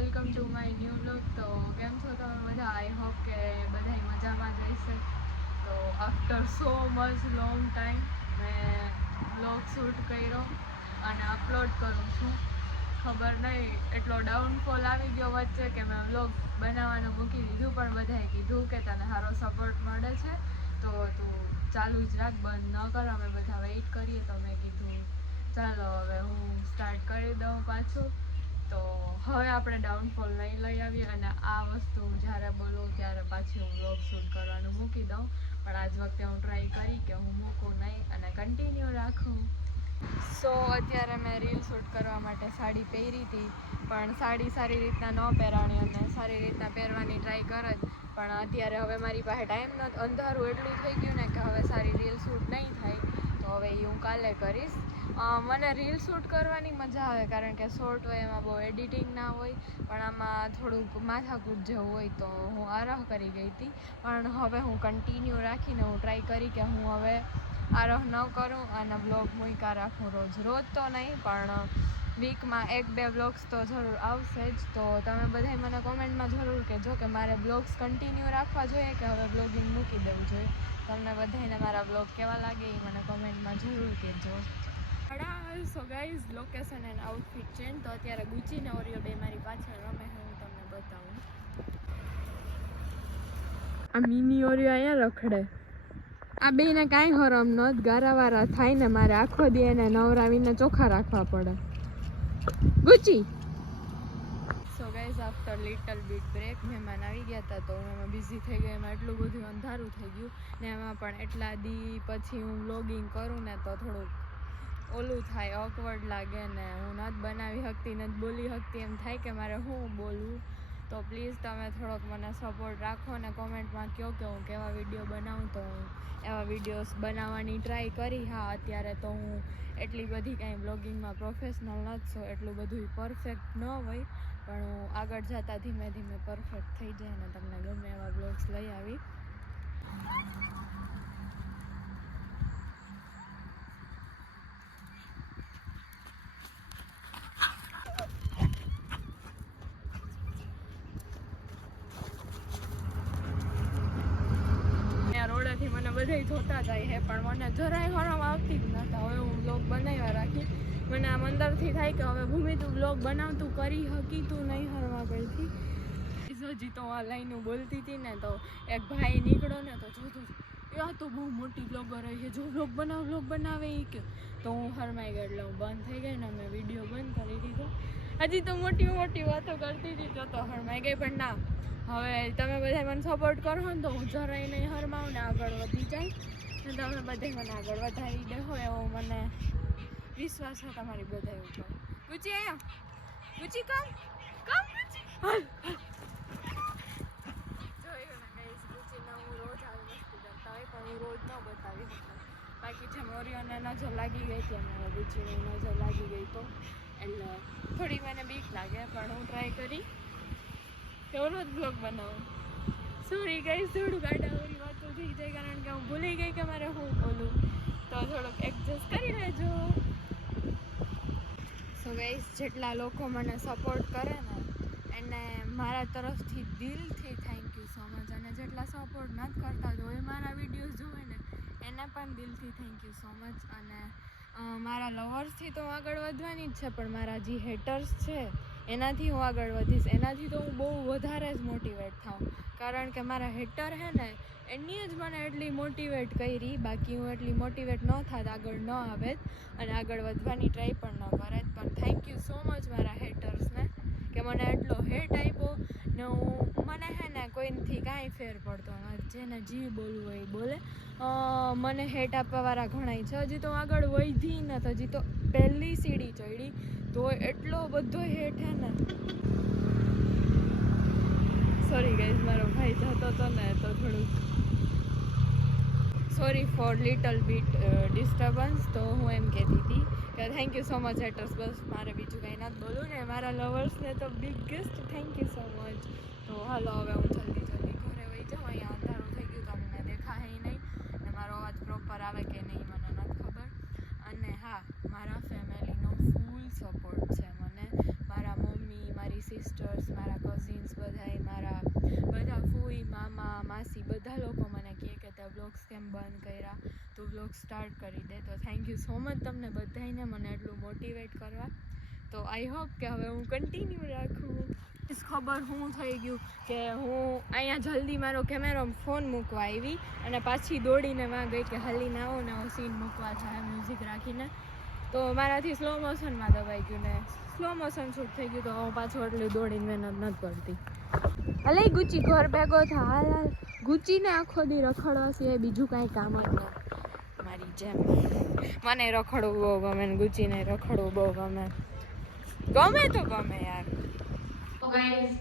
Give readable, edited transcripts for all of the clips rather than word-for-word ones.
Welcome to my new vlog. તો કેમ છો તમે બધા? આઈ હોપ કે બધા મજામાં જ હશે. તો after so much long time મેં વ્લોગ શૂટ કર્યો અને અપલોડ કરું છું. ખબર નહીં એટલો ડાઉનફોલ આવી ગયો વચ્ચે કે મેં વ્લોગ બનાવવાનું મૂકી દીધું, પણ બધાએ કીધું કે તને સારો સપોર્ટ મળે છે તો તું ચાલુ જ રાખ, બંધ ન કર. અમે બધા વેઇટ કરીએ તો મેં કીધું ચાલો હવે હું સ્ટાર્ટ કરી દઉં પાછું. તો હવે આપણે ડાઉનફોલ નહીં લઈ આવીએ અને આ વસ્તુ જ્યારે બોલું ત્યારે પાછી હું વ્લોગ શૂટ કરવાનું મૂકી દઉં. પણ આજ વખતે હું ટ્રાય કરી કે હું મૂકું નહીં અને કન્ટિન્યુ રાખું. સો અત્યારે મેં રીલ શૂટ કરવા માટે સાડી પહેરી હતી, પણ સાડી સારી રીતના ન પહેરાણી અને સારી રીતના પહેરવાની ટ્રાય કરે જ. પણ અત્યારે હવે મારી પાસે ટાઈમ નથી, અંધારું એટલું થઈ ગયું ને કે હવે સારી રીલ શૂટ નહીં થાય. તો હવે એ હું કાલે કરીશ. મને રીલ શૂટ કરવાની મજા આવે કારણ કે શોર્ટ હોય, એમાં બહુ એડિટિંગ ના હોય, પણ આમાં થોડુંક માથાકૂટ જેવું હોય તો હું આરાહ કરી ગઈ હતી. પણ હવે હું કન્ટિન્યુ રાખીને હું ટ્રાય કરી કે હું હવે આરાહ ન કરું અને વ્લોગ મૂક્યા રાખું રોજ તો નહીં, પણ વીકમાં 1-2 વ્લોગ્સ તો જરૂર આવશે જ. તો તમે બધાય મને કોમેન્ટમાં જરૂર કહેજો કે મારે વ્લોગ્સ કન્ટિન્યુ રાખવા જોઈએ કે હવે વ્લોગિંગ મૂકી દેવું જોઈએ. તમને બધાને મારા વ્લોગ કેવા લાગે એ મને કોમેન્ટમાં જરૂર કહેજો. So guys, location and outfit change. તો અત્યારે ગુચી ને ઓરિયો બે મારી પાછળ રમે છે, હું તમને બતાવું. આ મિની ઓરિયો અહીંયા રખડે. આ બેને કાંઈ હરમ નથી, ગારાવાળા થાય ને મારે આખો દી એને નવરાવીને ચોખ્ખા રાખવા પડે. ગુચી. So guys, after little bit break મહેમાન આવી ગયા હતા તો હું એમાં બિઝી થઈ ગઈ. એમાં એટલું બધું અંધારું થઈ ગયું ને એમાં પણ એટલા દી પછી હું વ્લોગિંગ કરું ને તો થોડુંક ઓલું થાય, ઓકવર્ડ લાગે ને હું નથી બનાવી શકતી, નથી બોલી શકતી, એમ થાય કે મારે હું બોલવું. તો પ્લીઝ તમે થોડોક મને સપોર્ટ રાખો અને કોમેન્ટમાં કહો કે હું કેવા વિડીયો બનાવું તો હું એવા વિડીયોઝ બનાવવાની ટ્રાય કરી. હા, અત્યારે તો હું એટલી બધી કાંઈ બ્લોગિંગમાં પ્રોફેશનલ નથી, સો એટલું બધું પરફેક્ટ ન હોય, પણ હું આગળ જતાં ધીમે ધીમે પરફેક્ટ થઈ જાય અને તમને ગમે એવા બ્લોગ્સ લઈ આવી. રોડેથી મને બધાય જોતા જાય છે, પણ મને જરાય હરમ આવતી જ નતા. હવે હું બ્લોગ બનાવ્યા રાખી. મને આમ અંદરથી થાય કે હવે ભૂમિ તું બ્લોગ બનાવતું કરી હકી, તું નહીં હરવા પડતી. હજી તો આ લાઈનું બોલતી હતી ને તો એક ભાઈ નીકળો ને તો જોતું યા તો બહુ મોટી બ્લોગર હોય છે, જો બ્લોગ બનાવે એ કે. તો હું હરમાઈ ગઈ એટલે હું બંધ થઈ ગઈ ને મેં વિડીયો બંધ કરી દીધો. હજી તો મોટી મોટી વાતો કરતી હતી તો હરમાઈ ગઈ. પણ ના, હવે તમે બધા મને સપોર્ટ કરો ને તો હું જરાય નહીં હરમાવું ને આગળ વધી જાય ને તમે બધે મને આગળ વધારી દેહો એવો મને વિશ્વાસ છે તમારી બધા ઉપર. ગુચી અહીંયા, ગુચી કમ ગુચી જોયું ને ગાઈસ, ગુચીને હું રોજ આવી વસ્તુ કરતા હોય પણ હું રોજ ન બતાવી શકું. બાકી જે મોરિયોને નજર લાગી ગઈ હતી અને ગુચીને નજર લાગી ગઈ તો એટલે થોડી મને બીક લાગે, પણ હું ટ્રાય કરી એવો જ બ્લોગ બનાવું. સોરી ગાઈસ, થોડુંક આડાવડી વાતો થઈ જાય કારણ કે હું ભૂલી ગઈ કે મારે હું બોલું, તો થોડુંક એડજસ્ટ કરી લેજો. સો ગાઈસ, જેટલા લોકો મને સપોર્ટ કરે ને એને મારા તરફથી દિલથી થેન્ક યુ સો મચ, અને જેટલા સપોર્ટ નથી કરતા તો એ મારા વિડીયોઝ જોવે ને એને પણ દિલથી થેન્ક યુ સો મચ. અને મારા લવર્સથી તો હું આગળ વધવાની જ છે, પણ મારા જે હેટર્સ છે એનાથી હું આગળ વધીશ. એનાથી તો હું બહુ વધારે જ મોટિવેટ થાઉં, કારણ કે મારા હેટર હે ને એની જ મને એટલી મોટિવેટ કરી. બાકી હું એટલી મોટિવેટ ન થાત, આગળ ન આવે અને આગળ વધવાની ટ્રાય પણ ન કરે. પણ થેન્ક યુ સો મચ મારા હેટર્સને કે મને એટલો હેટ આપ્યો ને મને હે ને કોઈથી કાંઈ ફેર પડતો નથી, જેને જી બોલવું હોય એ બોલે. મને હેટ આપવાવાળા ઘણાય છે. હજી તો આગળ વધી ને તો હજી તો પહેલી સીડી ચડી તો એટલો બધો હેટ હે ને. સોરી ગાઈઝ, મારો ભાઈ જતો હતો ને તો થોડુંક sorry for little bit disturbance. તો હું એમ કહેતી હતી કે thank you so much haters, બસ મારે બીજું કંઈ નથી બોલું ને. મારા લવર્સને તો biggest thank you so much. તો હાલો હવે હું જલ્દી ઘરે વહી જાઉં. અહીંયા અંધારું થઈ ગયું તો મને દેખાય નહીં ને મારો અવાજ પ્રોપર આવે કે નહીં મને નથી ખબર. અને હા, મારા ફેમિલીનો ફૂલ સપોર્ટ છે મને. મારા મમ્મી, મારી સિસ્ટર્સ, ફ્રેન્ડ્સ બધાય મારા બધા ફૂઈ મામા માસી બધા લોકો મને કહે કે તે વ્લોગ્સ કેમ બંધ કર્યા, તું વ્લોગ સ્ટાર્ટ કરી દે. તો થેન્ક યુ સો મચ તમને બધાને મને એટલું મોટિવેટ કરવા. તો આઈ હોપ કે હવે હું કન્ટિન્યુ રાખું. ખબર હું થઈ ગયું કે હું અહીંયા જલ્દી મારો કેમેરો ફોન મૂકવા આવી અને પાછી દોડીને માં ગઈ કે હલીને આવો ને સીન મૂકવા થાય મ્યુઝિક રાખીને. તો મારાથી સ્લો મોશનમાં દબાઈ ગયું ને સ્લો મોશન શૂટ થઈ ગયું. તો હું પાછું એટલી દોડીને મહેનત નથી કરતી. અલે ગુચી ઘર ભેગો થા હાલ હાલ. ગુચીને આખો દી રખડવા સિવાય બીજું કાંઈ કામ જ નથી મારી જેમ. મને રખડવું બહુ ગમે ને ગુચીને રખડવું બહુ ગમે. ગમે તો ગમે યાર. ગાઈઝ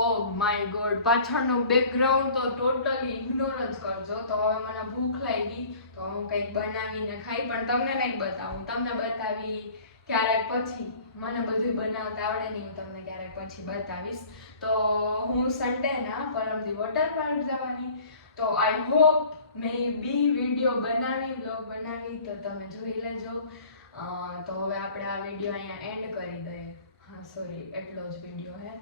ઓ માય ગોડ, પાછળનું બેકગ્રાઉન્ડ તો ટોટલી ઇગ્નોર જ કરજો. તો હવે મને ભૂખ લાગી તો હું કંઈક બનાવીને ખાઈ, પણ તમને નહીં બતાવું, તમને બતાવી ક્યારેક પછી. મને બધું બનાવતા આવડે નહીં, હું તમને ક્યારેક પછી બતાવીશ. તો હું સન્ડેના પરમદી વોટર પાર્ક જવાની, તો I hope maybe video બનાવી વ્લોગ બનાવી તો તમે જોઈ લેજો. તો હવે આપણે આ વિડીયો અહીંયા એન્ડ કરી દઈએ. હા સોરી, એટલો જ વિડીયો હે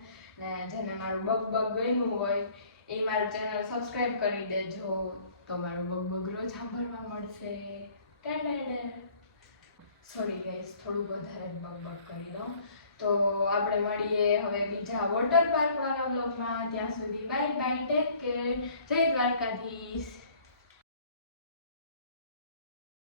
ને. જેને મારું બગ ગમ્યું હોય એ મારું ચેનલ સબસ્ક્રાઈબ કરી દેજો, તો મારું બગ રોજ સાંભળવા મળશે. સોરી ગાઈસ, થોડું વધારે બગ કરી દઉં. તો આપણે મળીએ હવે બીજા વોટર પાર્ક વાળા વ્લોગમાં. ત્યાં સુધી બાય બાય, ટેક કેર, જય દ્વારકાધીશ.